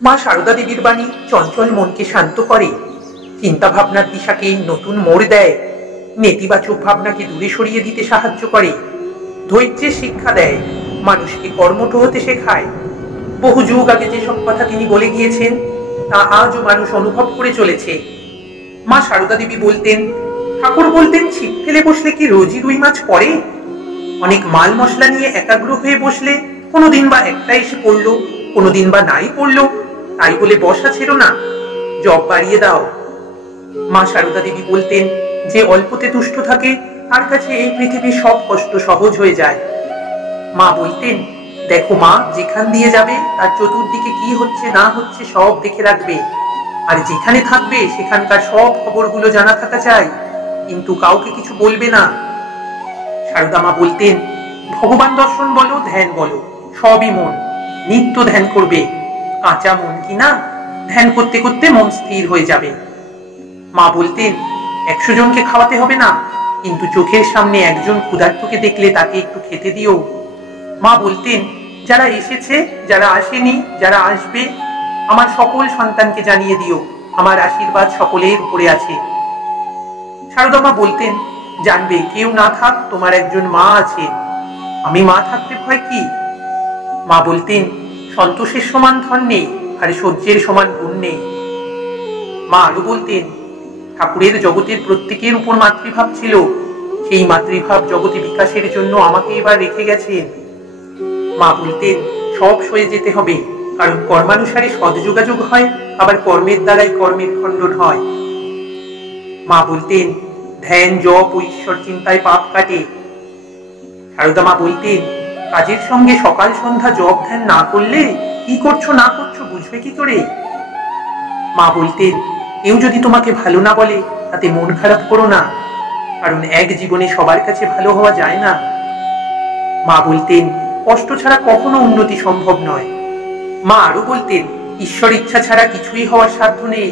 মা সারদা দেবীর বাণী চঞ্চল মনকে শান্ত করে, চিন্তা ভাবনার দিশাকে নতুন মোড় দেয়, নেতিবাচক ভাবনাকে দূরে সরিয়ে দিতে সাহায্য করে, ধৈর্যের শিক্ষা দেয়, মানুষকে কর্মঠ হতে শেখায়। বহু যুগ আগে যেসব কথা তিনি বলে গিয়েছেন তা আজও মানুষ অনুভব করে চলেছে। মা সারদা দেবী বলতেন, ঠাকুর বলতেন, ছিপ ফেলে বসলে কি রোজই রুই মাছ পড়ে? অনেক মাল মশলা নিয়ে একাগ্র হয়ে বসলে কোনোদিন বা একটা এসে পড়লো, কোনোদিন বা নাই পড়লো, তাই বলে বসা ছেড়ো না, জব বাড়িয়ে দাও। মা সারদা দেবী বলতেন, যে অল্পতে তুষ্ট থাকে তার কাছে এই পৃথিবীর সব কষ্ট সহজ হয়ে যায়। মা বলতেন, দেখো মা, যেখান দিয়ে যাবে তার চতুর্দিকে কি হচ্ছে না হচ্ছে সব দেখে রাখবে, আর যেখানে থাকবে সেখানকার সব খবরগুলো জানা থাকা চাই, কিন্তু কাউকে কিছু বলবে না। সারদা মা বলতেন, ভগবান দর্শন বলো, ধ্যান বলো, সবই মন, নিত্য ধ্যান করবে, কাঁচা মন কিনা, ধ্যান করতে করতে মন স্থির হয়ে যাবে। মা বলতেন, 100 জনকে খাওয়াতে হবে না, কিন্তু চোখের সামনে একজন ক্ষুধার্তকে দেখলে তাকে একটু খেতে দিও। মা বলতেন, যারা এসেছে, যারা আসেনি, যারা আসবে, আমার সকল সন্তানকে জানিয়ে দিও, আমার আশীর্বাদ সকলের উপরে আছে। সারদা মা বলতেন, জানবে কেউ না থাক তোমার একজন মা আছে, আমি মা থাকতে ভয় কি? মা বলতেন, সন্তোষের সমান ধন নেই, আর সহ্যের সমান গুণ নেই। মা আরো বলতেন, ঠাকুরের জগতের প্রত্যেকের উপর মাতৃভাব ছিল, সেই মাতৃভাব জগতে বিকাশের জন্য আমাকে এবার রেখে গেছেন। মা বলতেন, সব সয়ে যেতে হবে, কারণ কর্মানুসারে সদযোগাযোগ হয়, আবার কর্মের দ্বারাই কর্মের খণ্ডন হয়। মা বলতেন, ধ্যান জপ ও ঈশ্বর চিন্তায় পাপ কাটে। সারদা মা বলতেন, কাজের সঙ্গে সকাল সন্ধ্যা জপ ধ্যান না করলে কি করছো না করছো বুঝবে কি করে? মা বলতেন, কেউ যদি তোমাকে ভালো না বলে তাতে মন খারাপ করো না, কারণ এক জীবনে সবার কাছে ভালো হওয়া যায় না। মা বলতেন, কষ্ট ছাড়া কখনো উন্নতি সম্ভব নয়। মা আরো বলতেন, ঈশ্বর ইচ্ছা ছাড়া কিছুই হওয়ার সাধ্য নেই।